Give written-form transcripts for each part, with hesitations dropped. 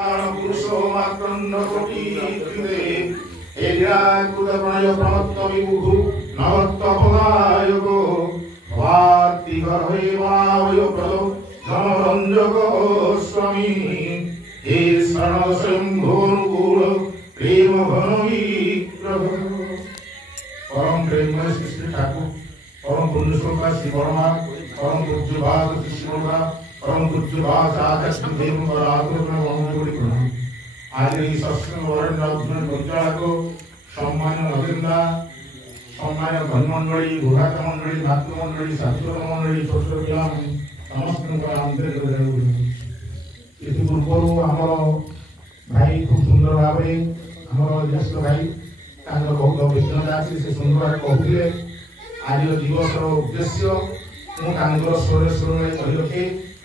पुरुषो मार्तण्ड कोटि कृते एर्याकुतप्रणय प्रमत्त विमुखु नवत्तपदायको वार्तिकर्हे वावयो प्रदो जनरञ्जको स्वामी हे शरण शम्भोनुकूल प्रेम घनविग्रह परम प्रेममय श्री ठाकुर परम पुण्यश्लोका श्री वर्मा परम पूज्यपाद कृष्णोका परम पूज्यपाद आचार्य देव और आग्रह मंगल प्रणाम। आज এই সৎসঙ্গ বরণ্য অর্জুন পরিচালক সম্মানীয় নগেন্দা সম্মানীয় ধর্মমণ্ডলী ভূঘাত মণ্ডলী ভাতৃমণ্ডলী শাস্ত্র মণ্ডলী ছোট ছোট ପିଲାମାନେ ସମସ୍ତଙ୍କର ଆନ୍ତରିକ ଏଥି ପୂର୍ବରୁ ଆମର ଭାଇ ଖୁବ୍ ସୁନ୍ଦର ଭାବରେ ଆମର ଜ୍ୟେଷ୍ଠ ଭାଇ ତାଙ୍କର ବହୁତ ଅଭିଜ୍ଞତା ଅଛି ସେ ସୁନ୍ଦର ଭାବରେ କହୁଥିଲେ ଆଜିର ଦିବସର ଉଦ୍ଦେଶ୍ୟ ମୁଁ ତାଙ୍କର ସ୍ୱରରେ ସ୍ୱରରେ କହି ରଖେ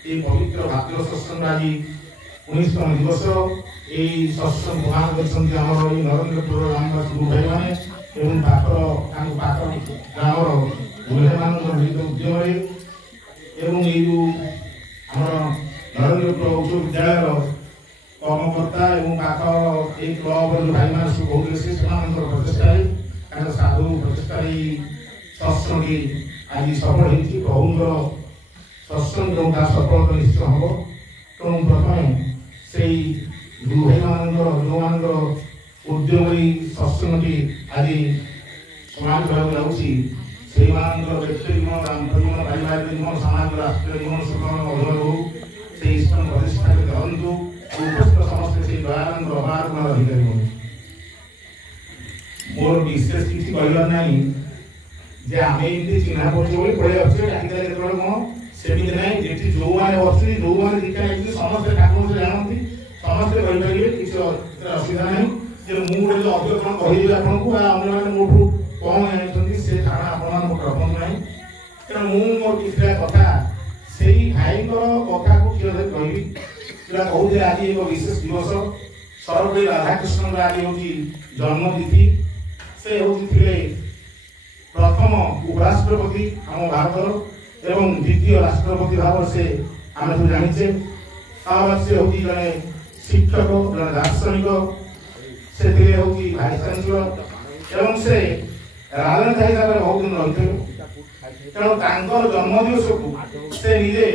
এই পবিত্র ভাতৃ সৎসঙ্গ আজি 19তম দিবস এই সৎসঙ্গ প্রদান করছেন আমার এই নরেন্দ্রপুর গ্রামবাসী গুরু ভাইମାନେ এবং পাখর ତାଙ୍କ ପାଖ ଗ୍ରାମର ଗୁରୁଭାଇମାନଙ୍କ ମିଳିତ ଉଦ୍ୟମରେ ଏବଂ ଏଇ ଯେଉଁ ଆମର ନରେନ୍ଦ୍ରପୁର ଉଚ୍ଚ ବିଦ୍ୟାଳୟର କର୍ମକର୍ତ୍ତା ଏବଂ ପାଖ ଏଇ କ୍ଲବର ଯେଉଁ ଭାଇମାନେ ସବୁ କହୁଥିଲେ ସେମାନଙ୍କର ପ୍ରଚେଷ୍ଟାରେ ତାଙ୍କ ସାଧୁ ପ୍ରଚେଷ୍ଟାରେ ଏଇ ସତ୍ସଙ୍ଗଟି ଆଜି ସଫଳ ହେଇଛି ପ୍ରଭୁଙ୍କର सत्संग सफलता निश्चित हम तेणु प्रथम से गुरु भाई जो उद्यम सत्संग आज समाज जाऊँगी से व्यक्ति जीवन दाम्पत्य जीवन पारिवारिक जीवन सामाजिक राष्ट्रीय जीवन सुखम अभिनय हो से प्रतिष्ठा करतु उपस्थित समस्त से दयानंद अभार गुण अधिकारी हूँ मोर विशेष किसी कहबार ना जे आम चिन्ह परिचय पड़े अच्छे डाकिदेले कौन सेमिति नहीं जेठी जो माने बसुनी जो माने दीक्षा नहीं समस्त ठाकुर से जानती समस्त कहि परिबे किछ असुविधा नहीं जे मु गोटे जो अधिक कोन कहि आपन को अन्य माने मोठू कोन जानछंती से थाना आपन को प्रबंध नहीं तेणु मु मोर किछटा कथा सेही भाईଙ୍କର कथा को कियो कहिबी जेला कहूते आज एक विशेष दिवस सर्वपल्ली राधाकृष्ण आज होची जन्मतिथि से होची थिले प्रथम उपराष्ट्रपति हम भारतर एवं द्वितीय राष्ट्रपति भाव से आम सब जाने से हूँ जड़े शिक्षक जड़े दार्शनिक से भाइस चांसलर एवं से राजनेता हिसाब से बहुत दिन रही तेणु जन्मदिवस को से निजे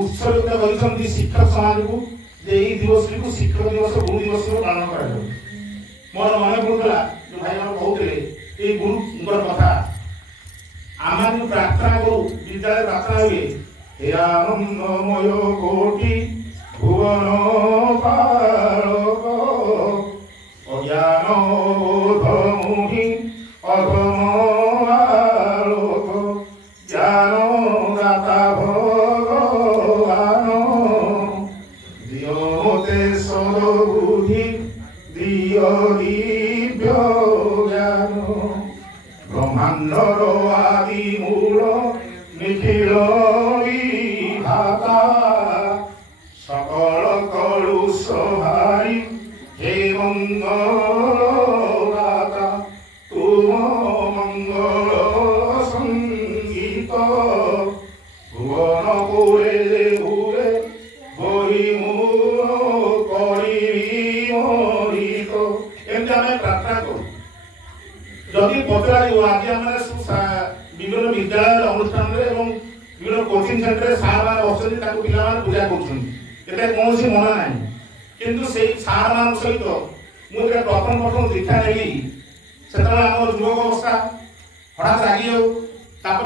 उत्सर्गित कर शिक्षक समाज को दिवस को शिक्षक दिवस गुरु दिवस पालन कर मोर मन पड़ूला जो भाई कहते ये गुरु कथा आम प्रार्थना करूँ विद्यालय प्रार्थना हुए हे आनंदमय कोटि भुवन पालक अज्ञान बोधमुहि अधम आलोक ज्ञान दाता भगवान दियोते सद्बुद्धि दियो दिव्य ज्ञान ब्रह्मांडर आदि मूल निखिल विधाता सकल कलुष भारी हे मंगलदाता तुम मंगल संगीत भुवन पुरे हुए बही मूल करी मोहित एमती आम प्रार्थना करूँ जदि पचरा आज आम विभिन्न विद्यालय अनुष्ठान विभिन्न कोचिंग सेंटर सार मान बसती पिला पूजा कर कौन मन ना किंतु से सार मान सहित मुझे प्रथम प्रथम दीक्षा नहीं से आम युवक अवस्था हठात रागी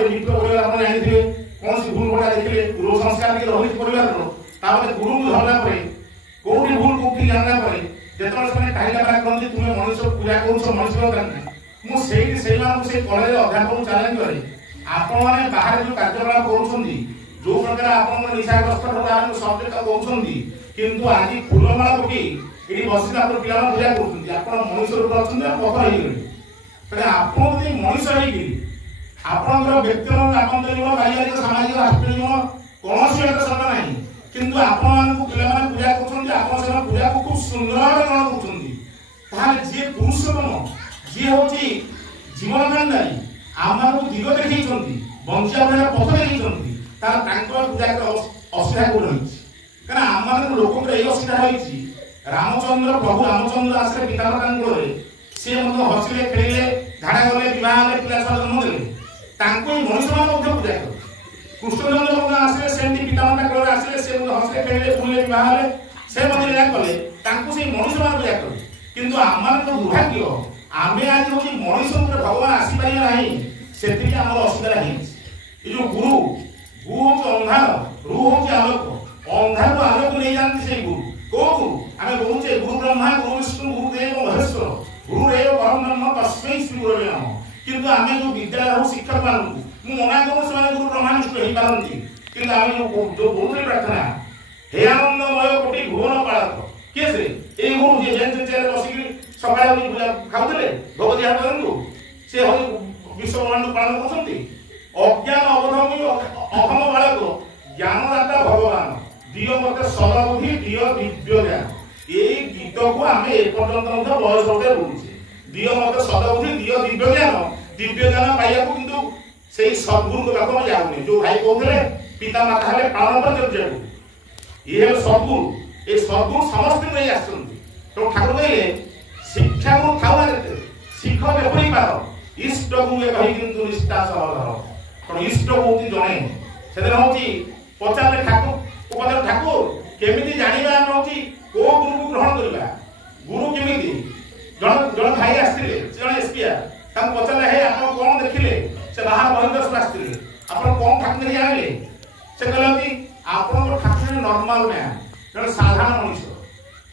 मित्र परिवार आप जानते कौन सी भूल भटा देखिए गुरु संस्कार रही परिवार गुरु को धरला कौटी भूल कौटी जानला जिते कहिला कहते तुम्हें मनुष्य पूजा कर मनुष्य मुझे कलेज अध्यापक चैलेंज करे आपण मैंने बाहर जो कार्यकलाप कर जो प्रकार आप निशाग्रस्त सब्जेक्ट कहते किंतु आज फूलमाला पकई ये बसिला पिला पूजा कर मनुष्य रूप अच्छा पथर आप मनुष्य होकर व्यक्तिगत जीवन पारिवारिक सामाजिक राष्ट्रीय जीवन कौन समय ना किंतु आपण पिला पूजा कर पूजा को खूब सुंदर भाव ग्रहण कर जी पुरुषोत्तम जी हूँ जीवन दानी आम दिग देखी बंचा पथ देखी पूजा असुविधा कौन रही कहीं आम लोक असुविधा रही रामचंद्र प्रभु रामचंद्र आसले पितामाता कोले से मत हसिले खेलिले झाड़ा गले विवाह ले पिला छुआ जन्म देले तांको मनुष्य मान पूजा करे कृष्णचंद्र मत आसले सेमती पितामाता कोले आसले से मत हसिले खेलिले बुले विवाह ले से मत लीला कले तांको से मनुष्य मान पूजा करे किंतु आमार तो दुर्भाग्य आमे आज होची मनुष्य ऊपर भगवान आसी पारि नाही सेति हमर असुविधा हे ए जो गुरु अंधार रु होची आलोक अंधार को आलोक नहीं जानती से गुरु को गुरु आमे बोलुचे गुरु ब्रह्मा गुरु विष्णु गुरु देव महेश्वर गुरु एव परम ब्रह्म तस्मै श्री गुरवे नमः किंतु आमे जो विद्यालय शिक्षक मानू मु मना करू से गुरु ब्रह्मा विष्णु हे पारंती किंतु आमे जो बोलुले प्रार्थना हे आनंदमय कोटि भुवन पालक के से ए गुरु जे जेन चेर बसिकी सकाळ पूजा खाउतले भोग दिया करंतु से हो विश्व ब्रह्मांड पालन करछंती अज्ञान अवधमी अहम बालक ज्ञानदाता भगवान दियो मते सदाबुद्धि दियो दिव्य ज्ञान ए गीत को आमे ए पर्यंत मते बयस होते बोलुछे दियो मते सदाबुद्धि दियो दिव्य ज्ञान पाइया को किंतु सेई सद्गुरु को बाको जाउनी जो भाई कहथले पिता माता हले पालन पर जेबु ये सद्गुरु ए सद्गुरु समस्त नहीं आछंती तो ठाकुर कहले शिक्षा को खावा देते शिख बेपरी पार इष्ट को ए कहि किंतु निष्ठा सहधर तो इष्ट होती जणे सेदिन होती पचारे ठाकुर उपचार ठाकुर केमिति जानिबा हम होती को गुरु को ग्रहण करबा गुरु केमिति जण भाई आस्तिले जण एसपिया ताम पचारे हे आपण कोन देखिले से बाहर बहिंदर से आस्तिले आपण कोन ठाकुर जानिले से कहले कि आपण ठाकुर नॉर्मल मैन जण साधारण मनुष्य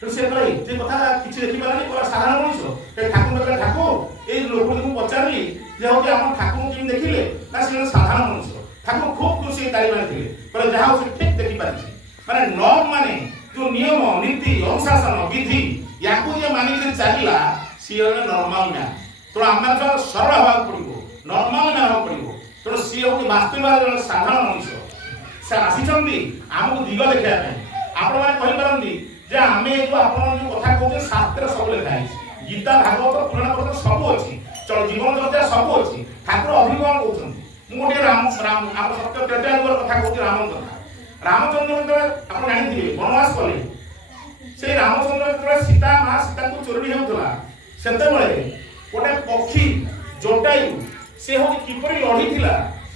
तो से कहले जे कथा किछि देखि पालानी पूरा साधारण मनुष्य ते ठाकुर कहले ठाकुर ए लोक को पचारली जे होती आपण ठाकुर केमि देखिले ना से साधारण मनुष्य ठाकुर खूब खुशी ताली मारथिले पर जहा से ठीक देखि पाछि माने नॉर्म माने जो नियम नीति अनुशासन विधि याकू जे मानि के चलिला सी नॉर्मल मैन तो आमे जो सरल हवा पड़िबो नॉर्मल मैन हवा पड़िबो तो सी होती वास्तविक साधारण मनुष्य से आसीचंदी हमको दिग देखिया नै आपण माने कहि परंदी जे आमे जो आपण जो कथा कहते शास्त्र सब लिखा है गीता भागवत पुराण पत्र सब अछि चल जीवन चर्चा सब अछि ठाकुर अभिमान कहउछन मु गोटे राम आप सत्य त्रेतायुगर कथा कहउछि राम कथा रामचंद्र तो आपण जानि दिबे वनवास कले से रामचंद्र तो सीता मां सीता को चोरी हेउतला सेते बेले गोटे पक्षी जोटायु से हो किपरि लढी थिला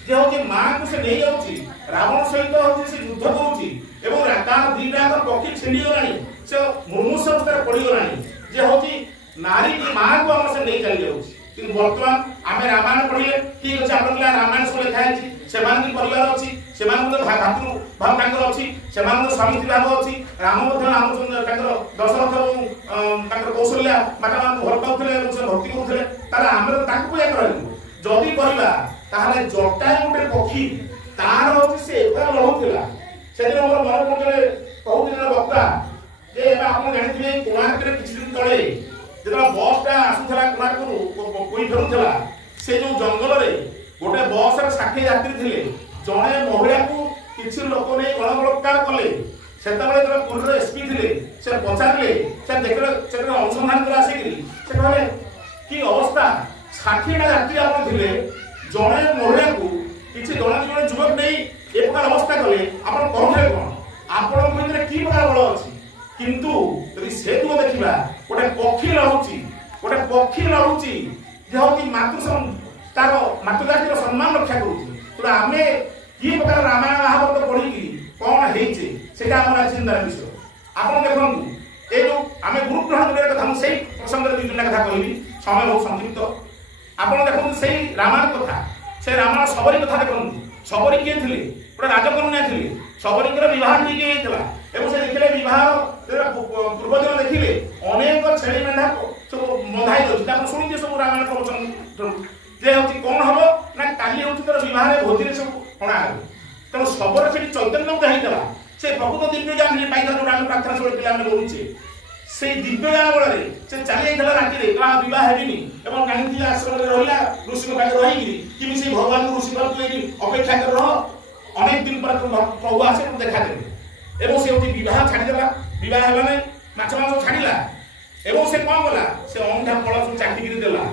जे हो मां को से नहीं जाउछि रावण सहित हो से युद्ध करूछि एवं तार दीटा पक्षी छिड़ी गलानी से मुमुष अवस्था पड़ी गलानी जे होची नारी की मां को हम से नहीं चली जाउछि कि वर्तमान आमे रामायण पढिले ठीक अछि आपण रामायण सब लिखा है सेमान की परिवार अछि सेमान को भातृ भाव तांकर अछि सेमान को स्वामी भाव अछि राम मध्य रामचंद्र तांकर दशरथ तांकर कौशल्या माता मान घर पाउथले से भक्ति करथले तार हमर तांको पूजा करलु जदी परिबा ताहाले जटाय गोटे पक्षी तार होची से एका लढुथिला सेदिन हमर मन पडले कहउथिला वक्ता जे आपण जानिथिबे कोणार्क रे किछि दिन तळे जेतला बसटा आसुथला कोणार्क रु कोई फेरुथला से जो जंगल रे गोटे बस रे 60 यात्री थिले जणे महिला को किछि लोक नै गणबलात्कार कले सेतबेले जने पुर एसपी थिले से पचारले से देखले से अनुसंधान करा आसी से कहले की अवस्था 60 टा यात्री आपण थिले जणे महिला को किछि जणे युवक नै ए प्रकार अवस्था कले आपण कहले कोन आपण भितरे की प्रकार बळ अछि किंतु यदि सेतु देखिबा गोटे पक्षी लढुची जे होती मातृ तार मातृजातिर सम्मान रक्षा करूची तो आमे की प्रकार रामायण महाभारत पढी की कोन हेइचे सेटा हमरा चिंतार विषय आपण देखंतु ए जो आमे गुरु ग्रहण करे कथा हम सेही प्रसंग रे दुइटा कथा कहबी समय बहुत संक्षिप्त आपण देखंतु सेही रामायण कथा से रामायण सबरी कथा देखंतु सबरी के थिले पूरा राजकन्या थिले सबरी के विवाह ठीक हेइतला एवं से देखिले विवाह पूर्वजन देखिले अनेक छेली मेंढा सब मधाई दउछि आपण सुनिजे सब रामायण प्रवचन जे होती कोन हबो ना काली होती तर विवाह रे भोजी रे सब होना तो सबरे से चैतन्य उदय हेतला से प्रभु दिव्य ज्ञान रे पाइला जो हम प्रार्थना सब पिला में बोलुछे से दिव्य ज्ञान बळे से चली आइला राती रे का विवाह हेबिनी एवं गांधी आश्रम रे रहिला ऋषि को पाखे रहिगी कि से भगवान ऋषि पर लेकी अपेक्षा कर रह अनेक दिन पर प्रभु आसे देखा देबे एवं से होती विवाह छाडी देला विवाह हेला नै माछ माछ छाडीला एवं से कोन गला से अंधा फळ चाटी गिरी देला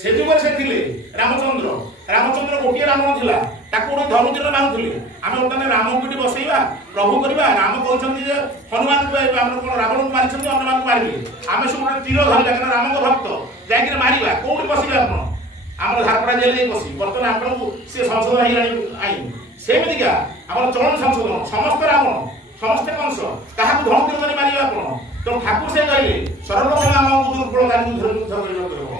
से जुगर से थिले रामचंद्र गोटिए राम थिला ତାକୁ ଗୋଟେ ଧନୁତୀର ମାନୁଥିଲେ। ଆମେ ବର୍ତ୍ତମାନ ରାମଙ୍କୁ ଏଠି ବସେଇବା, ପ୍ରଭୁ କରିବା। ରାମ କହୁଛନ୍ତି ଯେ ହନୁମାନଙ୍କୁ ଆମର କଣ ରାବଣକୁ ମାରିଛନ୍ତି, ଅନ୍ୟମାନଙ୍କୁ ମାରିବେ। ଆମେ ସବୁ ଗୋଟେ ତୀର ଧରିବା, କାରଣ ରାମଙ୍କ ଭକ୍ତ, ଯାଇକିରି ମାରିବା। କୋଉଠି ବସିବେ ଆପଣ? ଆମର ଝାରପଡ଼ା ଜେଲ୍ ଯାଇ ବସିବେ। ବର୍ତ୍ତମାନ ଆପଣଙ୍କୁ ସେ ସଂଶୋଧନ ହେଇଗଲାଣି ଆଇନ। ସେମିତିକା ଆମର ଚଳନ ସଂଶୋଧନ, ସମସ୍ତେ ରାବଣ, ସମସ୍ତେ କଂସ, କାହାକୁ ଧନୁତୀର ଧରି ମାରିବେ ଆପଣ? ତେଣୁ ଠାକୁର ସେ କହିଲେ ସର୍ବପ୍ରଥମେ ଆମକୁ ଦୁର୍ବଳତାକୁ ଯୁଦ୍ଧ କରିବାକୁ ହେବ।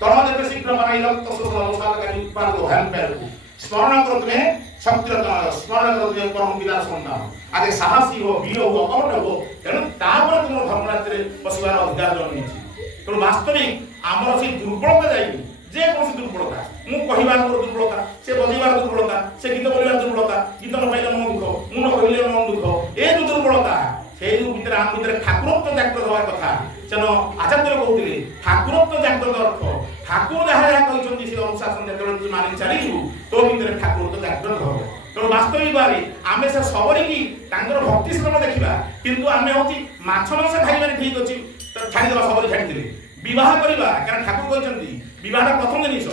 ତମ ଯେତେ ଶୀଘ୍ର ମାନେ ରକ୍ତ ଶୋଷଣକାରୀ ଉତ୍ପାଦ ଭୟଙ୍କରକୁ ସ୍ମରଣ କରୁଥିଲେ ଶକ୍ତିର ସ୍ମରଣ କରୁଥିଲେ ପରମ ବିନାଶ ସନ୍ତାନ। ଆଗେ ସାହସୀ ହୋ, ବୀର ହୋ, ଅକପଟ ହୋ। ତେଣୁ ତାପରେ ତୁମର ଧର୍ମରାଜ୍ୟରେ ବସିବାର ଅଧିକାର ଜନ୍ମିଛି। ତେଣୁ ବାସ୍ତବିକ ଆମର ସେଇ ଦୁର୍ବଳତା ଯାଇନି, ଯେକୌଣସି ଦୁର୍ବଳତା, ମୁଁ କହିବାର ମୋର ଦୁର୍ବଳତା, ସେ ବଜେଇବାର ଦୁର୍ବଳତା, ସେ ଗୀତ ବୋଲିବାର ଦୁର୍ବଳତା, ଗୀତ ନ ପାଇଲେ ମନ ଦୁଃଖ, ମୁଁ ନ କହିଲେ ମନ ଦୁଃଖ, ଏ ଯୋଉ ଦୁର୍ବଳତା, ସେଇ ଭିତରେ ଆମ ଭିତରେ ଠାକୁରତ୍ଵ ଜାଗ୍ରତ ହେବା କଥା। ତେଣୁ ଆଚାର୍ଯ୍ୟ କହୁଥିଲେ ଠାକୁରତ୍ଵ ଜାଗ୍ରତ ଅର୍ଥ ଠାକୁର ଯାହା ଯାହା କହିଛନ୍ତି ସେ ଅନୁଶାସନ ଯେତେବେଳେ ମାନି ଚାଲିବୁ ତୋ ଭିତରେ ଠାକୁରତ୍ଵ ଜାଗ୍ରତ ହବ। ତେଣୁ ବାସ୍ତବିକ ଭାବେ ଆମେ ସେ ସବରିକି ତାଙ୍କର ଭକ୍ତି ଶ୍ରମ ଦେଖିବା, କିନ୍ତୁ ଆମେ ହଉଛି ମାଛ ମାଂସ ଖାଇବାରେ ଠିକ ଅଛି, ଛାଡ଼ିଦେବା, ସବରି ଛାଡ଼ିଦେବେ। ବିବାହ କରିବା, କାରଣ ଠାକୁର କହିଛନ୍ତି ବିବାହଟା ପ୍ରଥମ ଜିନିଷ,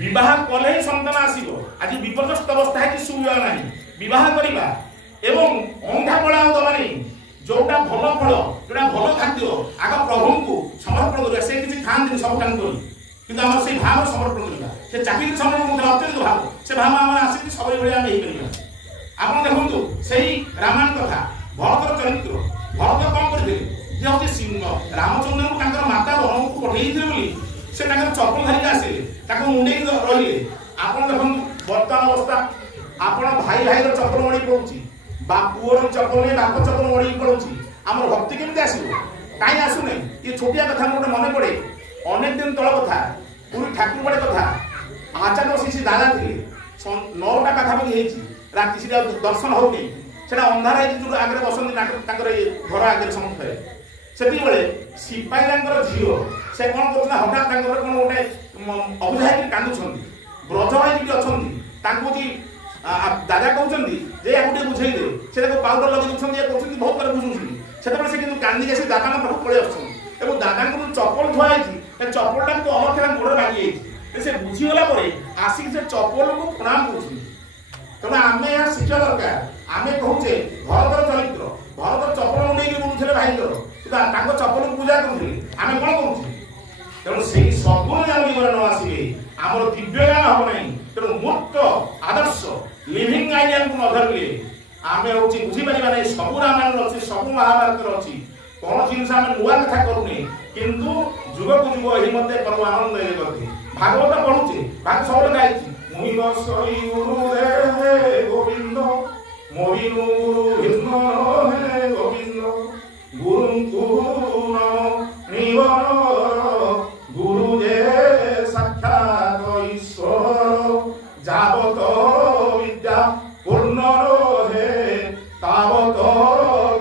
ବିବାହ କଲେ ହିଁ ସନ୍ତାନ ଆସିବ। ଆଜି ବିପର୍ଯ୍ୟସ୍ତ ଅବସ୍ଥା ହେଇଛି, ସୁବିବାହ ନାହିଁ। ବିବାହ କରିବା ଏବଂ ଅଣ୍ଡା ପଳା ଆଉ ଦବାନି, ଯୋଉଟା ଭଲ ଫଳ, ଯୋଉଟା ଭଲ ଖାଦ୍ୟ, ଆଗ ପ୍ରଭୁଙ୍କୁ ସମର୍ପଣ କରିବା। ସେ କିଛି ଖାଆନ୍ତିନି ସବୁ କାମ କରି, କିନ୍ତୁ ଆମର ସେଇ ଭାବ ସମର୍ପଣ କରିବା। ସେ ଚାକିରି ସମର୍ପଣ କରୁଥିବା ଅତ୍ୟଧିକ ଭାବ, ସେ ଭାବ ଆମର ଆସିକି ସବୁବେଳେ ଭଳିଆ ଆମେ ହେଇପାରିବା। ଆପଣ ଦେଖନ୍ତୁ ସେଇ ରାମାୟଣ କଥା, ଭରତର ଚରିତ୍ର, ଭରତ କଣ କରିଥିଲେ? ଯେ ହଉଛି ସିଂହ ରାମଚନ୍ଦ୍ରଙ୍କୁ ତାଙ୍କର ମାତା ବନକୁ ପଠେଇଥିଲେ ବୋଲି ସେ ତାଙ୍କର ଚପଲ ଧରିକି ଆସିଲେ, ତାକୁ ମୁଣ୍ଡେଇକି ରହିଲେ। ଆପଣ ଦେଖନ୍ତୁ ବର୍ତ୍ତମାନ ଅବସ୍ଥା, ଆପଣ ଭାଇ ଭାଇର ଚପଲ ମଣି ପଡୁଛି, ବା ପୁଅର ଚପଲ ନେଇ ବାପ ଚପଲ ମଣିକି ପଡୁଛି। ଆମର ଭକ୍ତି କେମିତି ଆସିବ? କାହିଁ ଆସୁନାହିଁ? ଏ ଛୋଟିଆ କଥା ମୋର ଗୋଟେ ମନେ ପଡେ, ଅନେକ ଦିନ ତଳ କଥା, ପୁରୀ ଠାକୁର ପଡେ କଥା। ଆଚାର୍ଯ୍ୟ ଶିଶି ଦାଦା ଥିଲେ, 9ଟା ପାଖାପାଖି ହେଇଛି, ରାତି ସେଟା ଦର୍ଶନ ହଉନି, ସେଟା ଅନ୍ଧାର ହେଇଛି, ଯୋଉ ଆଗରେ ବସନ୍ତି ତାଙ୍କର ଏ ଘର ଆଗରେ ସମସ୍ତେ। ସେତିକିବେଳେ ସିପାହୀଙ୍କର ଝିଅ ସେ କଣ କରୁଥିଲା, ହଠାତ୍ ତାଙ୍କର କଣ ଗୋଟେ ଅବୁଝା ହେଇକି କାନ୍ଦୁଛନ୍ତି। ବ୍ରଜ ଭାଇ ଯୋଉଠି ଅଛନ୍ତି ତାଙ୍କୁ ଦାଦା କହୁଛନ୍ତି ଯେ ୟାକୁ ଟିକେ ବୁଝେଇଦେ, ସେ ତାକୁ ପାଉଡର ଲଗେଇ ଦଉଛନ୍ତି, କହୁଛନ୍ତି ବହୁତ ଥର ବୁଝୁଛନ୍ତି। ସେତେବେଳେ ସେ କିନ୍ତୁ କାନ୍ଦିକି ଆସି ଦାଦାଙ୍କ ପାଖକୁ ପଳେଇ ଆସୁଛନ୍ତି ଏବଂ ଦାଦାଙ୍କୁ ଚପଲ ଥୁଆ ହେଇଛି, ଚପଲଟା କିନ୍ତୁ ଅଲକ୍ଷଣା ଗୋଡ ଭାଙ୍ଗି ଯାଇଛି। ସେ ବୁଝିଗଲା ପରେ ଆସିକି ସେ ଚପଲକୁ ପ୍ରଣାମ କରୁଛନ୍ତି। ତେଣୁ ଆମେ ଏହା ଶିଖିବା ଦରକାର। ଆମେ କହୁଛେ ଭରତର ଚରିତ୍ର, ଭରତ ଚପଲ ମୁଣ୍ଡେଇକି ବୁଲୁଥିଲେ ଭାଇଙ୍କର, ତାଙ୍କ ଚପଲକୁ ପୂଜା କରୁଥିଲେ, ଆମେ କଣ କରୁଛେ? ତେଣୁ ସେଇ ସଦ୍ଗୁଣ ଆମ ଜୀବନରେ ନ ଆସିବେ ଆମର ଦିବ୍ୟ ଜ୍ଞାନ ହବ ନାହିଁ। ତେଣୁ ମୂର୍ତ୍ତ ଆଦର୍ଶ ଲିଭିଂ ଆଇଡିଆକୁ ନ ଧରିଲେ ଆମେ ହଉଛି ବୁଝିପାରିବା ନାହିଁ। ସବୁ ରାମାୟଣରେ ଅଛି, ସବୁ ମହାଭାରତରେ ଅଛି, କଣ ଜିନିଷ ଆମେ ନୂଆ କଥା କରୁନେ, କିନ୍ତୁ ଯୁଗକୁ ଯୁଗ ଏହି ମତେ ପର୍ବ ଆନନ୍ଦ କରନ୍ତି। ଭାଗବତ ପଢୁଛେ, ଭାଗ ସବୁବେଳେ ଗାଇଛି, ଗୋବିନ୍ଦ ମୋହିନୁ ଗୁରୁ ଗୋବିନ୍ଦ ଗୁରୁଙ୍କୁ ନିବର ଗୁରୁ ଯେ ସାକ୍ଷାତ ଈଶ୍ୱର ଯାବତ ବିଦ୍ୟା ପୂର୍ଣ୍ଣ ରହେ ତାବତ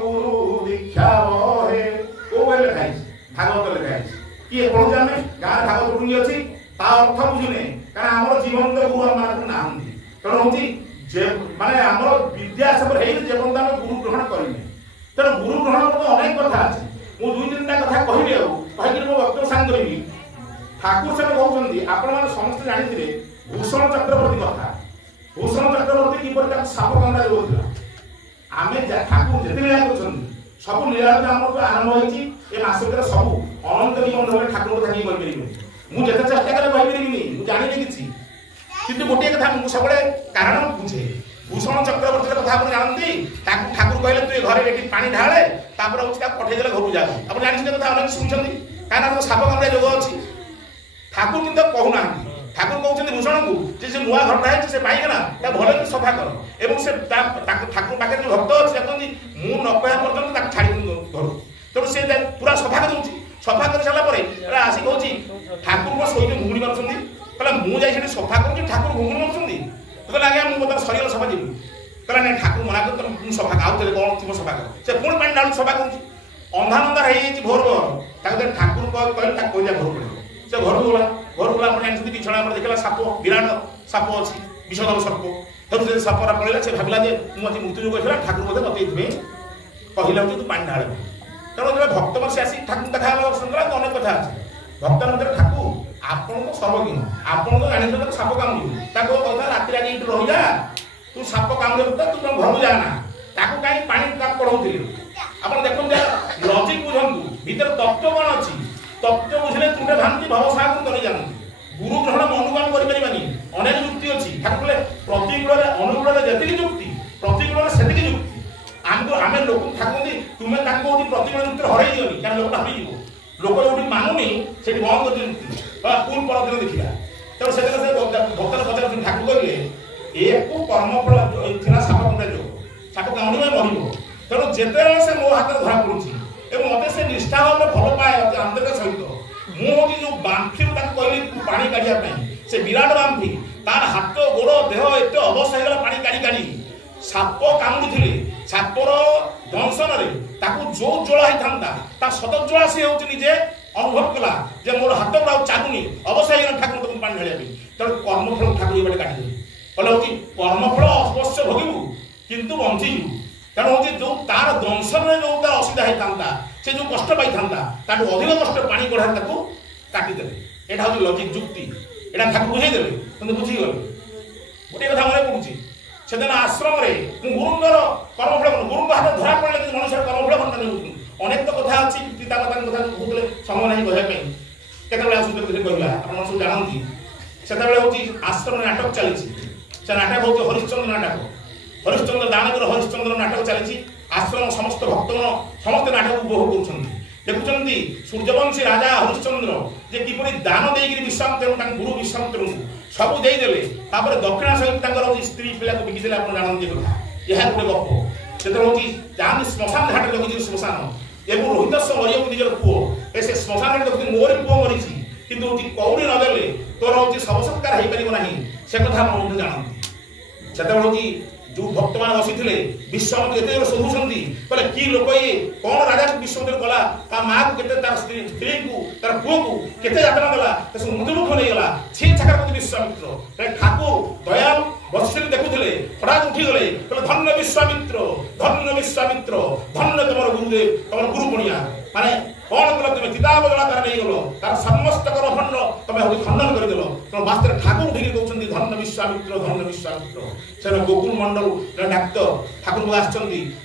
ଗୁରୁ ଦୀକ୍ଷା ରହେ। କୋଉ ଲେଖା ହେଇଛି? ଭାଗବତ ଲେଖା ହେଇଛି। କିଏ ପଢୁଛେ ଆମେ? ଗାଁରେ ଭାଗବତ ଟୁଙ୍ଗି ଅଛି, ତା ଅର୍ଥ ବୁଝୁନେ, କାରଣ ଆମର ଜୀବନ୍ତ ଗୁରୁ ଆମର ନାହାନ୍ତି। ତେଣୁ ହଉଛି ଯେ ମାନେ ଆମର ବିଦ୍ୟା ସବୁ ହେଇନି ଯେପର୍ଯ୍ୟନ୍ତ ଆମେ ଗୁରୁ ଗ୍ରହଣ କରିନେ। ତେଣୁ ଗୁରୁ ଗ୍ରହଣ ମଧ୍ୟ ଅନେକ କଥା ଅଛି। ମୁଁ 2-3ଟା କଥା କହିବି, ଆଉ କହିକି ମୋ ବକ୍ତବ୍ୟ ସାଙ୍ଗ କରିବି। ଠାକୁର ସାହେବ କହୁଛନ୍ତି, ଆପଣମାନେ ସମସ୍ତେ ଜାଣିଥିବେ ଭୂଷଣ ଚକ୍ରବର୍ତ୍ତୀ କଥା। ଭୂଷଣ ଚକ୍ରବର୍ତ୍ତୀ କିପରି ତାକୁ ସାପ କାମୁଡା ଯୋଉଥିଲା। ଆମେ ଠାକୁର ଯେତେ ଲୀଳା କରୁଛନ୍ତି, ସବୁ ଲୀଳାରେ ଆମର ଯୋଉ ଆରମ୍ଭ ହେଇଛି ଏ ମାସ ଭିତରେ ସବୁ ଅନନ୍ତ ଜୀବନ ଧরে ଠାକୁରଙ୍କୁ ଥାକି କହିପାରିବିନି। ମୁଁ ଯେତେ ଚେଷ୍ଟା କରେ କହିପାରିବିନି, ମୁଁ ଜାଣିନି କିଛି, କିନ୍ତୁ ଗୋଟିଏ କଥା ମୁଁ ସବୁବେଳେ କାରଣ ବୁଝେ। ଭୂଷଣ ଚକ୍ରବର୍ତ୍ତୀ କଥା ଆପଣ ଜାଣନ୍ତି? ତାକୁ ଠାକୁର କହିଲେ ତୁ ଏ ଘରେ ଏଠି ପାଣି ଢାଳେ, ତାପରେ ହଉଛି ତାକୁ ପଠେଇଦେଲେ ଘରକୁ ଯାଉ। ଆପଣ ଜାଣିଛନ୍ତି କଥା, ଅନେକ ଶୁଣିଛନ୍ତି, କାରଣ ସାପ କାମୁଡା ଯୋଗ ଅଛି। ଠାକୁର କିନ୍ତୁ କହୁନାହାନ୍ତି। ଠାକୁର କହୁଛନ୍ତି ଭୂଷଣକୁ ଯେ ସେ ନୂଆ ଘରଟା ହେଇଛି, ସେ ପାଇଗଲା, ତାକୁ ଭଲ ସଫା କର। ଏବଂ ସେ ଠାକୁର ପାଖରେ ଯୋଉ ଭକ୍ତ ଅଛି କହନ୍ତି ମୁଁ ନ କହିବା ପର୍ଯ୍ୟନ୍ତ ତାକୁ ଛାଡି ଘରକୁ। ତେଣୁ ସେ ପୁରା ସଫା କରିଦେଉଛି। ସଫା କରି ସାରିଲା ପରେ ଆସି କହୁଛି ଠାକୁରଙ୍କ ସହିତ ଘୁଗୁଣି ମାରୁଛନ୍ତି। କହିଲା ମୁଁ ଯାଇ ସେଠି ସଫା କରୁଛି, ଠାକୁର ଘୁଗୁଣି ମାରୁଛନ୍ତି। କହିଲେ ଆଜ୍ଞା ମୁଁ ବର୍ତ୍ତମାନ ସରିଗଲା ସଫା ଯିବି। କହିଲା ନାଇଁ, ଠାକୁର ମନା କରି ମୁଁ ସଫା ଆଉ ଥରେ କଣ ଥିବ ସଫା କର। ସେ ପୁଣି ପାଣି ଢାଳୁଛି, ସଫା କରୁଛି। ଅନ୍ଧାର ଅନ୍ଧାର ହେଇଯାଇଛି ଭୋର ଭୋର। ତାକୁ ଠାକୁର କହିଲେ ତାକୁ କହିଲା ଘରକୁ ପଡ଼ିବ। ସେ ଘରକୁ ଗଲା। ଘରକୁ ଗଲା, ଆପଣ ଜାଣିଛନ୍ତି ବିଛଣା ଉପରେ ଦେଖିଲା ସାପ, ବିରାଟ ସାପ ଅଛି, ବିଷଧର ସର୍ପ। ତେଣୁ ସେ ସାପଟା ପଳେଇଲା। ସେ ଭାବିଲା ଯେ ମୁଁ ଆଜି ମୃତ୍ୟୁ ଯୋଗ ହେଇଥିଲା, ଠାକୁର ବୋଧେ ମତେ ଏଇଥିପାଇଁ କହିଲା ହଉଛି ତୁ ପାଣି ଢାଳିବୁ। ତେଣୁ ଯେତେବେଳେ ଭକ୍ତ ବର୍ଷେ ଆସି ଠାକୁର ଦେଖା ହେଲା, ଦର୍ଶନ କଲା, ଅନେକ କଥା ଅଛି। ଭକ୍ତ ମଧ୍ୟରେ ଠାକୁର ଆପଣ ତ ସର୍ବଜ୍ଞ, ଆପଣ ତ ଜାଣିଛନ୍ତି ସାପ କାମୁଡିବ, ତାକୁ କଥା ରାତିରେ ଆଜି ଏଇଠି ରହିଯା, ତୁ ସାପ କାମୁଡିବ ତ ତୁ ଘରକୁ ଯାଆନା, ତାକୁ କାହିଁ ପାଣି ପଢଉଥିଲେ? ଆପଣ ଦେଖନ୍ତୁ ଲଜିକ ବୁଝନ୍ତୁ, ଭିତରେ ତତ୍ତ୍ୱ କ'ଣ ଅଛି? ତତ୍ତ୍ୱ ବୁଝିଲେ ତୁଣ୍ଡେ ଭାନ୍ତି ଭବ ସାଗର ତଳେ ଜାଣନ୍ତି। ଗୁରୁ ଗ୍ରହଣ ଅନୁମାନ କରିପାରିବାନି, ଅନେକ ଯୁକ୍ତି ଅଛି। ଠାକୁର ପ୍ରତିକୂଳରେ ଅନୁକୂଳରେ ଯେତିକି ଯୁକ୍ତି, ପ୍ରତିକୂଳରେ ସେତିକି ଯୁକ୍ତି। ଆମେ ଲୋକ ଠାକୁରନ୍ତି ତୁମେ ତାଙ୍କୁ ପ୍ରତିକୂଳ ଯୁକ୍ତିରେ ହରେଇ ଦିଅନି, କାରଣ ଲୋକଟା ହରିଯିବ। ଲୋକ ଯୋଉଠି ମାନୁନି ସେଠି ବନ୍ଦ କରିଦିଅନ୍ତି, ପୁଣି ପରଦିନ ଦେଖିବା। ତେଣୁ ସେଦିନ ସେ ଭକ୍ତର ପଚାରୁଛନ୍ତି, ଠାକୁର କହିଲେ ଏକୁ କର୍ମଫଳ ଥିଲା ସାପ କାମୁଡ଼ା ଯୋଗ, ସାପ କାମୁଡ଼ିବ ମରିବ। ତେଣୁ ଯେତେବେଳେ ସେ ମୋ ହାତରେ ଧରା ପଡୁଛି ଏବଂ ମତେ ସେ ନିଷ୍ଠା ଭାବରେ ଭଲ ପାଏ ଆନ୍ତରିକ ସହିତ, ମୁଁ ହଉଛି ଯୋଉ ବାମ୍ଫିରୁ ତାକୁ କହିଲି ପାଣି କାଢିବା ପାଇଁ, ସେ ବିରାଟ ବାମ୍ଫି, ତାର ହାତ ଗୋଡ ଦେହ ଏତେ ଅବସ୍ଥା ହେଇଗଲା ପାଣି କାଢି କାଢି। ସାପ କାମୁଡୁଥିଲେ, ସାପର ଦଂଶନରେ ତାକୁ ଯୋଉ ଜ୍ୱାଳା ହେଇଥାନ୍ତା ତା ସତ ଜ୍ୱାଳା ସିଏ ହଉଛି ନିଜେ ଅନୁଭବ କଲା ଯେ ମୋର ହାତ ଗୁଡା ଚାଲୁନି, ଅବସ୍ଥା ହେଇଗଲା ଠାକୁର ତମକୁ ପାଣି ଢାଳିବା ପାଇଁ। ତେଣୁ କର୍ମଫଳ ଠାକୁର ଏଇ ବାଟେ କାଟିଦେବେ, କହିଲେ ହଉଛି କର୍ମଫଳ ଅବଶ୍ୟ ଭୋଗିବୁ କିନ୍ତୁ ବଞ୍ଚିଯିବୁ। ତେଣୁ ହଉଛି ଯୋଉ ତାର ଦଂଶନରେ ଯୋଉ ତାର ଅସୁବିଧା ହେଇଥାନ୍ତା, ସେ ଯୋଉ କଷ୍ଟ ପାଇଥାନ୍ତା, ତାଠୁ ଅଧିକ କଷ୍ଟ ପାଣି ଗଢାରେ ତାକୁ କାଟିଦେଲେ। ଏଇଟା ହଉଛି ଲଜିକ ଯୁକ୍ତି, ଏଇଟା ଠାକୁର ବୁଝେଇଦେଲେ, କିନ୍ତୁ ବୁଝିଗଲେ। ଗୋଟିଏ କଥା ମନେ ପଡୁଛି, ସେଦିନ ଆଶ୍ରମରେ ମୁଁ ଗୁରୁଙ୍କର କର୍ମଫଳ, ଗୁରୁଙ୍କ ହାତ ଧରା ପଡ଼ିଲେ କିନ୍ତୁ ମଣିଷର କର୍ମଫଳ ଘଟଣା ନେଉଛନ୍ତି। ଅନେକ ତ କଥା ଅଛି, ପିତା ମାତାଙ୍କ କଥା କହୁଥିଲେ, ସମୟ ନାହିଁ କହିବା ପାଇଁ, କେତେବେଳେ ଆସୁଛନ୍ତି କହିବା, ଆପଣ ସବୁ ଜାଣନ୍ତି। ସେତେବେଳେ ହଉଛି ଆଶ୍ରମ ନାଟକ ଚାଲିଛି, ସେ ନାଟକ ହଉଛି ହରିଶ୍ଚନ୍ଦ୍ର ନାଟକ। ହରିଶ୍ଚନ୍ଦ୍ର ଦାନବର ହରିଶ୍ଚନ୍ଦ୍ର ନାଟକ ଚାଲିଛି। ଆଶ୍ରମ ସମସ୍ତ ଭକ୍ତଗଣ ସମସ୍ତେ ନାଟକ ଉପଭୋଗ କରୁଛନ୍ତି, ଦେଖୁଛନ୍ତି ସୂର୍ଯ୍ୟବଂଶୀ ରାଜା ହରିଶ୍ଚନ୍ଦ୍ର ଯେ କିପରି ଦାନ ଦେଇକିରି ବିଶ୍ୱାମିତ୍ର ତାଙ୍କ ଗୁରୁ ବିଶ୍ୱାମିତ୍ରଙ୍କୁ ସବୁ ଦେଇଦେଲେ, ତାପରେ ଦକ୍ଷିଣା ସହିତ ତାଙ୍କର ସ୍ତ୍ରୀ ପିଲାକୁ ବିକିଦେଲେ। ଆପଣ ଜାଣନ୍ତି କଥା, ଏହା ଗୋଟେ ଗପ। ସେତେବେଳେ ହଉଛି ଯାହାନ୍ତି ଶ୍ମଶାନ ଘାଟରେ ରଖିଛି ଶ୍ମଶାନ, ଏବଂ ରୋହିତସ୍ୟ ମରିବାକୁ ନିଜର ପୁଅ, ସେ ଶ୍ମଶାନ ଘାଟରେ ଦେଖୁଛନ୍ତି ମୋରି ପୁଅ ମରିଛି, କିନ୍ତୁ ହଉଛି କଉଡ଼ି ନଦେଲେ ତୋର ହଉଛି ଶବ ସତ୍କାର ହେଇପାରିବ ନାହିଁ, ସେ କଥା ଆପଣ ମଧ୍ୟ ଜାଣନ୍ତି। ସେତେବେଳେ ହଉଛି ଯୋଉ ଭକ୍ତମାନେ ବସିଥିଲେ, ବିଶ୍ୱାମିତ୍ର ଏତେ ଜୋର ଶୋଧୁଛନ୍ତି, କହିଲେ କି ଲୋକ ଇଏ, କଣ ରାଜାକୁ ବିଶ୍ୱାମିତ୍ର କଲା, ତା ମାଆକୁ କେତେ, ତାର ସ୍ତ୍ରୀକୁ ତାର ପୁଅକୁ କେତେ ଯାତନା ଦେଲା, ସେ ମୃତ୍ୟୁମୁଖ ନେଇଗଲା, ଛି ଛାକର ପ୍ରତି ବିଶ୍ୱାମିତ୍ର। ଠାକୁର ଦୟାଲ ବସିଥିଲେ ଦେଖୁଥିଲେ, ହଠାତ୍ ଉଠିଗଲେ, କହିଲେ ଧନ୍ୟ ବିଶ୍ୱାମିତ୍ର, ଧନ୍ୟ ବିଶ୍ୱାମିତ୍ର, ଧନ୍ୟ ତମର ଗୁରୁଦେବ, ତମର ଗୁରୁ ପଣିଆ। ମାନେ କଣ କଲ তুমি? কিতাব জলাকার নেই গেল, তার সমস্ত কর্মখণ্ড তুমি হচ্ছে খণ্ডন করে দিল। তোমার বাস্তবে ঠাকুর উঠিকি কৌଛନ୍ତି ধন্য বিশ্বামিত্র, ধন্য বিশ্বামিত্র। সেটা গোকুল মন্ডল ডাক্তার ঠাকুরকে আসছেন,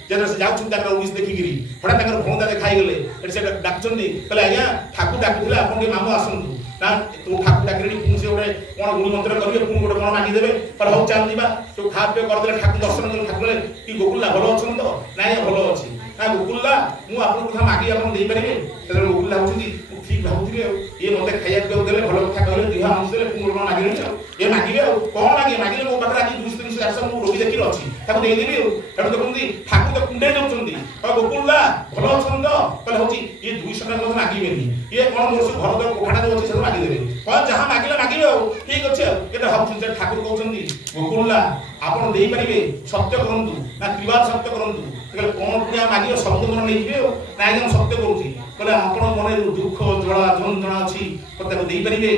যেটা সে যাচ্ছেন তাকে রোগী দেখিকি, হঠাৎ তাଙ୍କର ভଣଜା ଦେଖାଇଗଲେ, এটি সেটা ডাকছেন, କହିଲେ আজ্ঞা ঠাকুর ডাকিলে আপন ଟିକେ মামু আসন্তু না, ତୁ ଠାକୁର ଡାକିଲେଣି, ପୁଣି ସେ ଗୋଟେ କଣ ଗୁଣି ମନ୍ତ୍ର କରିବେ, ପୁଣି ଗୋଟେ କଣ ମାଗିଦେବେ, କହିଲେ ହଉ ଚାଲ ଯିବା। ସବୁ ଖାଆ ପିଆ କରିଦେଲେ, ଠାକୁର ଦର୍ଶନ କଲେ। ଠାକୁର କି ଗୋକୁଲା ଭଲ ଅଛନ୍ତି ତ? ନାଇଁ ଭଲ ଅଛି। ନା ଗୋକୁଲା ମୁଁ ଆପଣଙ୍କୁ କଥା ମାଗି ଆପଣ ଦେଇପାରିବେ? ସେତେବେଳେ ଗୋକୁଲା ହଉଛନ୍ତି, ମୁଁ ଠିକ ଭାବୁଥିଲି ଆଉ, ଇଏ ମତେ ଖାଇବାକୁ ପିଇବାକୁ ଦେଲେ, ଭଲ କଥା କହିଲେ, ଦିହ ଆଉଁଶ ଦେଲେ, ପୁଣି ଗୋଟେ କଣ ମାଗିଲେଣି ଆଉ, ଏ ମାଗିବେ ଆଉ କଣ ମାଗିବେ? ମାଗିଲେ ମୋ ପାଖରେ ଆଜି 200-300 ମୁଁ ରୋଗୀ ଦେଖିକି ଅଛି, ତାକୁ ଦେଇଦେବି ଆଉ। ସେଠୁ ଦେଖନ୍ତି ଠାକୁର ତ କୁଣ୍ଡେଇ ଦେଉଛନ୍ତି, ଗୋକୁଲା ଭଲ ଅଛନ୍ତି ତ? କହିଲେ ହଉଛି ଇଏ 200 ଟଙ୍କା କଥା ମାଗିବେନି, ଇଏ କଣ ମୋର ସବୁ ଘର କୋଠାଟା ଯୋଉ ଅଛି ସେଟା ମାଗିଦେବେ, କଣ ଯାହା ମାଗିଲେ ମାଗିବେ ଆଉ, ଠିକ ଅଛି ଆଉ। ଏଟା ଭାବୁଛନ୍ତି ଠାକୁର କହୁଛନ୍ତି ଗୋକୁଲା ଆପଣ ଦେଇପାରିବେ, ସତ୍ୟ କରନ୍ତୁ ନା ତ୍ରିବାଦ ସତ୍ୟ କରନ୍ତୁ। କହିଲେ କଣ ପୁଣିଆ ମାଗିବ, ଶବ୍ଦ ମନ ନେଇଯିବେ ଆଉ। ନାଇଁ ମୁଁ ସତ୍ୟ କରୁଛି। କହିଲେ ଆପଣ ମନରେ ଦୁଃଖ ଜ୍ୱାଳା ଯନ୍ତ୍ରଣା ଅଛି, ତାକୁ ଦେଇପାରିବେ?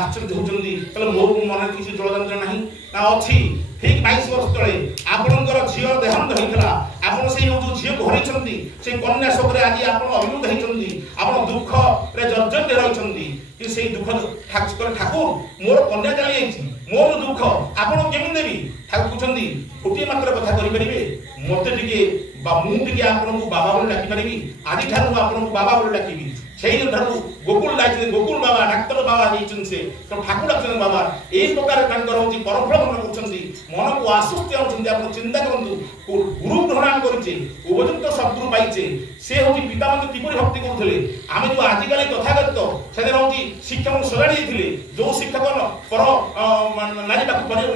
ଆଶ୍ଚର୍ଯ୍ୟ ହଉଛନ୍ତି, କହିଲେ ମୋ ମନରେ କିଛି ଜ୍ୱାଳା ଯନ୍ତ୍ରଣା ନାହିଁ ନା ଅଛି। ଠିକ 22 ବର୍ଷ ତଳେ ଆପଣଙ୍କର ଝିଅ ଦେହାନ୍ତ ହେଇଥିଲା, ଆପଣ ସେଇ ଯୋଉ ଝିଅକୁ ହରାଇଛନ୍ତି, ସେଇ କନ୍ୟା ଶୋକରେ ଆଜି ଆପଣ ଅଭିଭୂତ ହେଇଛନ୍ତି, ଆପଣ ଦୁଃଖରେ ଜର୍ଜରିତ ରହିଛନ୍ତି। ସେଇ ଦୁଃଖ ଠାକୁର ମୋର କନ୍ୟା ଚାଲି ଯାଇଛି, ମୋର ଦୁଃଖ ଆପଣ କେମିତି ଦେବି? ଠାକୁର କହୁଛନ୍ତି ଗୋଟିଏ ମାତ୍ର କଥା କରିପାରିବେ, ମତେ ଟିକେ ମୁଁ ଟିକେ ଆପଣଙ୍କୁ ବାବା ବୋଲି ଡାକିପାରିବି, ଆଜିଠାରୁ ମୁଁ ଆପଣଙ୍କୁ ବାବା ବୋଲି ଡାକିବି। ସେଇଠାରୁ ଗୋକୁଳ ଡାକିଛନ୍ତି, ଗୋକୁଳ ବାବା, ଡାକ୍ତର ବାବା ହେଇଛନ୍ତି ସେ, ତେଣୁ ଠାକୁର ଡାକୁଛନ୍ତି ବାବା। ଏଇ ପ୍ରକାର ତାଙ୍କର ହଉଛି ପରଫଳ ଗ୍ରହଣ କରୁଛନ୍ତି, ମନକୁ ଆଶ୍ୱସ୍ତି ଆଣୁଛନ୍ତି। ଆପଣ ଚିନ୍ତା କରନ୍ତୁ, ଗୁରୁ ଗ୍ରହଣ କରିଛେ, ଉପଯୁକ୍ତ ସଦ୍ଗୁରୁ ପାଇଛେ, ସେ ହଉଛି ପିତାମାତା କିପରି ଭକ୍ତି କରୁଥିଲେ। ଆମେ ଯୋଉ ଆଜିକାଲି ତଥାଗତ ସେଦିନ ହଉଛି ଶିକ୍ଷକଙ୍କୁ ସଜାଡ଼ି ଦେଇଥିଲେ, ଯୋଉ ଶିକ୍ଷକ ପର ନାରୀ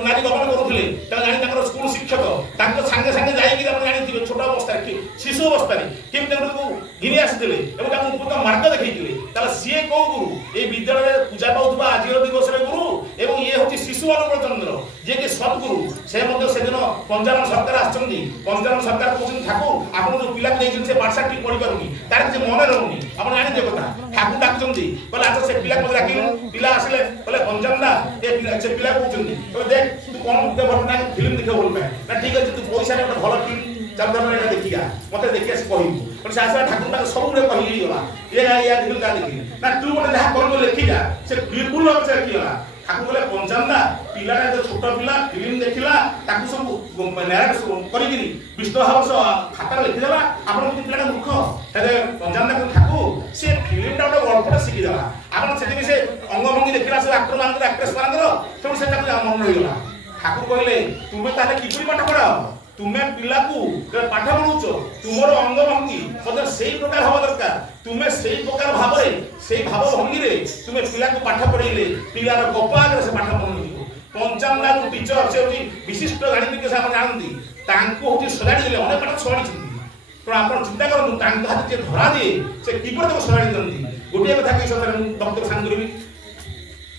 ନାରୀ ଦମନ କରୁଥିଲେ, ତାଙ୍କୁ ଜାଣି ତାଙ୍କର ସ୍କୁଲ ଶିକ୍ଷକ ତାଙ୍କ ସାଙ୍ଗେ ସାଙ୍ଗେ ଯାଇକି ଆପଣ ଜାଣିଥିବେ, ଛୋଟ ଅବସ୍ଥାରେ ଶିଶୁ ଅବସ୍ଥାରେ କେମିତି ତାଙ୍କୁ ଘିନି ଆସିଥିଲେ ଏବଂ ତାଙ୍କୁ ଉପଯୁକ୍ତ ମାର୍ଗ ଦେଖେଇଥିଲେ। ତାହେଲେ ସିଏ କୋଉ ଗୁରୁ? ଏଇ ବିଦ୍ୟାଳୟରେ ପୂଜା ପାଉଥିବା ଆଜିର ଦିବସରେ ଗୁରୁ, ଏବଂ ଇଏ ହଉଛି ଶିଶୁ ଅନୁକୂଳ ଚନ୍ଦ୍ର ଯିଏକି ସଦ୍ଗୁରୁ। ସେ ମଧ୍ୟ ସେଦିନ ପଞ୍ଜାବ ସରକାର ଆସିଛନ୍ତି, ପଞ୍ଜାବ ସରକାର କହୁଛନ୍ତି ଠାକୁର ଆପଣ ଯୋଉ ପିଲାକୁ ଦେଇଛନ୍ତି ସେ ପାଠଶାଠ ଠିକ ପଢିପାରୁନି, ତାର କିଛି ମନେ ରହୁନି। ଆପଣ ଜାଣିଥିବେ କଥା, ଠାକୁର ଡାକୁଛନ୍ତି, କହିଲେ ଆଚ୍ଛା ସେ ପିଲାକୁ ମତେ ଡାକିଲୁ। ପିଲା ଆସିଲେ, କହିଲେ ପଞ୍ଜାବ ନା ସେ ପିଲା କହୁଛନ୍ତି, କହିଲେ ଦେଖ ତୁ କଣ ଭଲ ପାଏ, ଫିଲ୍ମ ଦେଖିବାକୁ ଭଲ ପାଏ ନା, ଠିକ ଅଛି ତୁ ପଇସାରେ ଗୋଟେ ଭଲ ଫିଲ୍ମ ଚାଲ ଦେଖିଆ ମତେ ଦେଖିଆ ସେ କହିବୁ ସେ ଆସିଲା ଠାକୁର ସବୁ ଗୁଡେ କହିଗଲା ଏଇଆ ଦେଖିଲୁ ତା ଦେଖିଲି ନା ତୁ ଗୋଟେ ଯାହା କହିଲୁ ଲେଖିଯା ସେ ବିଲକୁଲ ଭାବରେ ସେ ଲେଖିଗଲା ଠାକୁର କହିଲେ ପଞ୍ଚାନ୍ଦା ପିଲାଟା ଏତେ ଛୋଟ ପିଲା ଫିଲ୍ମ ଦେଖିଲା ତାକୁ ସବୁ କରିକିରି ବିଷ୍ଣୁ ଭାବ ଖାତାରେ ଲେଖିଦେଲା ଆପଣ ଯଦି ପିଲାଟା ମୂର୍ଖ ତାହେଲେ ପଞ୍ଚାନ୍ଦା ଠାକୁର ସେ ଫିଲ୍ମଟା ଗୋଟେ ଗଳ୍ପଟା ଶିଖିଦେଲା ଆପଣ ସେଠି ସେ ଅଙ୍ଗଭଙ୍ଗି ଦେଖିଲା ସେ ଆକ୍ଟର ମାନଙ୍କର ଆକ୍ଟ୍ରେସ୍ ମାନଙ୍କର ତେଣୁ ସେ ତାକୁ ମନେ ରହିଗଲା ଠାକୁର କହିଲେ ତୁମେ ତାହେଲେ କିପରି ପାଠ ପଢାଅ ତୁମେ ପିଲାକୁ ପାଠ ପଢୁଛ ତୁମର ଅଙ୍ଗଭଙ୍ଗି ମଧ୍ୟ ସେଇ ପ୍ରକାର ହବା ଦରକାର ତୁମେ ସେଇ ପ୍ରକାର ଭାବରେ ସେଇ ଭାବ ଭଙ୍ଗିରେ ତୁମେ ପିଲାକୁ ପାଠ ପଢେଇଲେ ପିଲାର ଗପ ଆଗରେ ସେ ପାଠ ପଢୁଥିବ ପଞ୍ଚାନ୍ଦା ଯୋଉ ଟିଚର ସେ ହଉଛି ବିଶିଷ୍ଟ ଗାଣିତିକ ସେ ଆପଣ ଜାଣନ୍ତି ତାଙ୍କୁ ହଉଛି ସଜାଡ଼ି ଦେଲେ ଅନେକ ପାଠ ସଜାଡ଼ିଛନ୍ତି ତେଣୁ ଆପଣ ଚିନ୍ତା କରନ୍ତୁ ତାଙ୍କ ହାତରେ ଯିଏ ଧରା ଦିଏ ସେ କିପରି ତାକୁ ସଜାଡ଼ି ଦିଅନ୍ତି ଗୋଟିଏ କଥା କହି ସତରେ ମୁଁ ଡକ୍ଟର ସାଙ୍ଗ କରିବି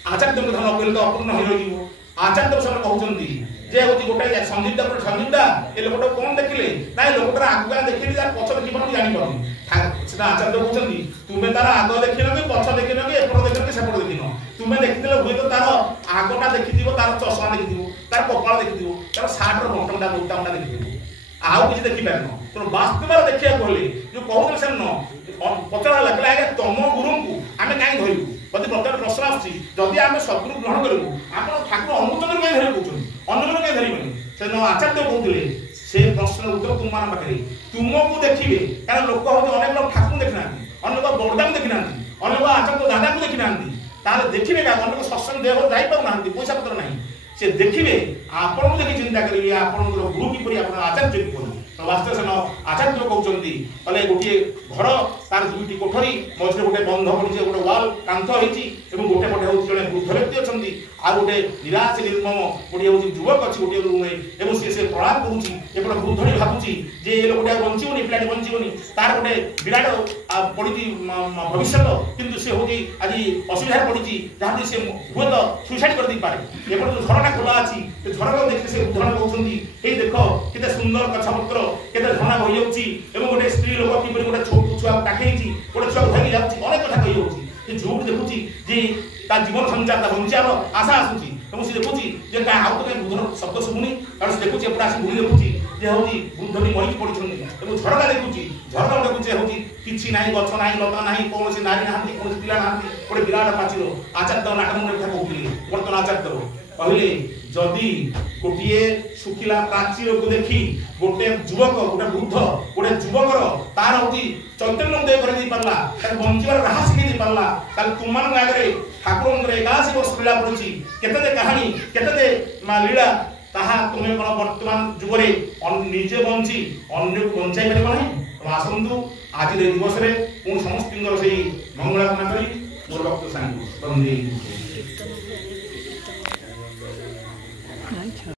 ଆଚାର୍ଯ୍ୟଙ୍କ କଥା ନ କହିଲେ ତ ଅପୂର୍ଣ୍ଣ ହୋଇ ରହିଯିବ ଆଚାର୍ଯ୍ୟ ସେମାନେ କହୁଛନ୍ତି ଯେ ହଉଛି ଗୋଟେ ସଞ୍ଜୀବଟା ଏ ଲୋକଟା କଣ ଦେଖିଲେ ନାଇଁ ଲୋକଟା ଆଗ ଦେଖିଲି ତାର ପଛ ଦେଖିପାରୁନି ଜାଣିପାରୁନି ସେଟା ଆଚାର୍ଯ୍ୟ କହୁଛନ୍ତି ତୁମେ ତାର ଆଗ ଦେଖିନ କି ପଛ ଦେଖିନ କି ଏପଟ ଦେଖିନ କି ସେପଟ ଦେଖିନ ତୁମେ ଦେଖିଥିଲେ ହୁଏତ ତାର ଆଗଟା ଦେଖିଥିବ ତାର ଚଷମା ଦେଖିଥିବ ତାର କପାଳ ଦେଖିଥିବ ତାର ସାର୍ଟର ବଟନଟା ବୁଟାମଟା ଦେଖିଥିବ ଆଉ କିଛି ଦେଖିପାରିନ ତେଣୁ ବାସ୍ତବରେ ଦେଖିବାକୁ ହେଲେ ଯୋଉ କହୁଥିଲେ ସେ ପଚରା ଲାଗିଲା ଆଜ୍ଞା ତମ ଗୁରୁଙ୍କୁ ଆମେ କାହିଁ ଧରିବୁ ଯଦି ବର୍ତ୍ତମାନ ପ୍ରଶ୍ନ ଆସୁଛି ଯଦି ଆମେ ସଦ୍ଗୁରୁ ଗ୍ରହଣ କରିବୁ ଆପଣ ଠାକୁର ଅନୁମୋଦନ କାହିଁ ଧରିବେ କହୁଛନ୍ତି ଅନୁମୋଦନ କାହିଁ ଧରିବେନି ସେ ଆଚାର୍ଯ୍ୟ କହୁଥିଲେ ସେ ପ୍ରଶ୍ନର ଉତ୍ତର ତୁମମାନଙ୍କ ପାଖରେ ତୁମକୁ ଦେଖିବେ କାରଣ ଲୋକ ହଉଛି ଅନେକ ଲୋକ ଠାକୁର ଦେଖିନାହାନ୍ତି ଅନେକ ଲୋକ ବଡ଼ଦାକୁ ଦେଖିନାହାନ୍ତି ଅନେକ ଲୋକ ଆଚାର୍ଯ୍ୟ ଦାଦାକୁ ଦେଖିନାହାନ୍ତି ତାହେଲେ ଦେଖିବେ କାରଣ ଅନେକ ସତ୍ସଙ୍ଗ ଦେହ ଯାଇପାରୁନାହାନ୍ତି ପଇସା ପତ୍ର ନାହିଁ ସେ ଦେଖିବେ ଆପଣଙ୍କୁ ଦେଖି ଚିନ୍ତା କରିବେ ଆପଣଙ୍କର ଗୁରୁ କିପରି ଆପଣ ଆଚାର୍ଯ୍ୟ କିପରି ବାସ୍ତବ ସେନ ଆଚାର୍ଯ୍ୟ କହୁଛନ୍ତି କହିଲେ ଗୋଟିଏ ଘର ତାର ଦୁଇଟି କୋଠରୀ ମଝିରେ ଗୋଟେ ବନ୍ଧ ପଡ଼ିଛି ଗୋଟେ ୱାଲ କାନ୍ଥ ହେଇଛି ଏବଂ ଗୋଟେ ପଟେ ହେଉଛି ଜଣେ ବୃଦ୍ଧ ବ୍ୟକ୍ତି ଅଛନ୍ତି ଆଉ ଗୋଟେ ନିରାଶ ନିର୍ମମ ଗୋଟିଏ ହେଉଛି ଯୁବକ ଅଛି ଗୋଟିଏ ରୁମ୍ରେ ଏବଂ ସେ ପ୍ରଳାପ କରୁଛି ଏପଟେ ବୃଦ୍ଧଟି ଭାବୁଛି ଯେ ଏ ଲୋକଟି ଆଉ ବଞ୍ଚିବନି ପିଲାଟି ବଞ୍ଚିବନି ତାର ଗୋଟେ ବିରାଟ ପଡ଼ିଛି ଭବିଷ୍ୟତ କିନ୍ତୁ ସେ ହେଉଛି ଆଜି ଅସୁବିଧାରେ ପଡ଼ିଛି ଯାହାକି ସେ ହୁଏତ ସୁଇସାଇଡ୍ କରିଦେଇପାରେ ଏପଟେ ଯେଉଁ ଝରଣା ଖୋଲା ଅଛି ସେ ଝରଣା ଦେଖି ସେ ଉଦାହରଣ କହୁଛନ୍ତି ଏଇ ଦେଖ କେତେ ସୁନ୍ଦର ଗଛପତ୍ର କେତେ ଝରଣା ବହିଯାଉଛି ଏବଂ ଗୋଟେ ସ୍ତ୍ରୀ ଲୋକ କିପରି ଗୋଟେ ଛୋଟ ଛୁଆକୁ ଡାକେଇଛି ଗୋଟେ ଛୁଆକୁ ଧରିକି ଯାଉଛି ଅନେକ କଥା କହିଯାଉଛି ସେ ଝୁଅକୁ ଦେଖୁଛି ଯେ ତା ଜୀବନ ସଞ୍ଚାର ତା ବଞ୍ଚିବାର ଆଶା ଆସୁଛି ଏବଂ ସେ ଦେଖୁଛି ଯେ ତା ଆଉ ତ ବୃଦ୍ଧର ଶବ୍ଦ ଶୁଭୁନି କାରଣ ସେ ଦେଖୁଛି ଏପଟେ ଆସି ବୁଲି ଦେଖୁଛି ଯେ ହେଉଛି ବୃଦ୍ଧଟି ମରିକି ପଡ଼ିଛନ୍ତି ଏବଂ ଝରକା ଦେଖୁଛି ଝରକା ଦେଖୁଛି ହେଉଛି କିଛି ନାହିଁ ଗଛ ନାହିଁ ଲତା ନାହିଁ କୌଣସି ନାରୀ ନାହାନ୍ତି କୌଣସି ପିଲା ନାହାନ୍ତି ଗୋଟେ ବିରାଟ ପ୍ରାଚୀର ଆଚାର୍ଯ୍ୟ ନାଟମଣ୍ଡଳ କଥା କହୁଥିଲେ ବର୍ତ୍ତମାନ ଆଚାର୍ଯ୍ୟ କହିଲେ ଯଦି ଗୋଟିଏ ଶୁଖିଲା ପ୍ରାଚୀରକୁ ଦେଖି ଗୋଟେ ଯୁବକ ଗୋଟେ ବୃଦ୍ଧ ଗୋଟେ ଯୁବକର ତାର ହେଉଛି ଚୈତନ୍ୟ ଉଦୟ କରିଦେଇ ପାରିଲା ତାକୁ ବଞ୍ଚିବାର ରାହା ଶିଖେଇ ଦେଇ ପାରିଲା ତାହେଲେ ତୁମମାନଙ୍କ ଆଗରେ ଠାକୁରଙ୍କର 81 ବର୍ଷ ଲୀଳା ପଡ଼ିଛି କେତେ କାହାଣୀ କେତେ ଲୀଳା ତାହା ତୁମେ କ'ଣ ବର୍ତ୍ତମାନ ଯୁଗରେ ନିଜେ ବଞ୍ଚି ଅନ୍ୟକୁ ବଞ୍ଚାଇ ପାରିବ ନାହିଁ ଆସନ୍ତୁ ଆଜିର ଦିବସରେ ମୁଁ ସମସ୍ତଙ୍କର ସେଇ ମଙ୍ଗଳ କାମନା କରି ମୋର ଭକ୍ତ ସାଙ୍ଗକୁ ବନ୍ଦେ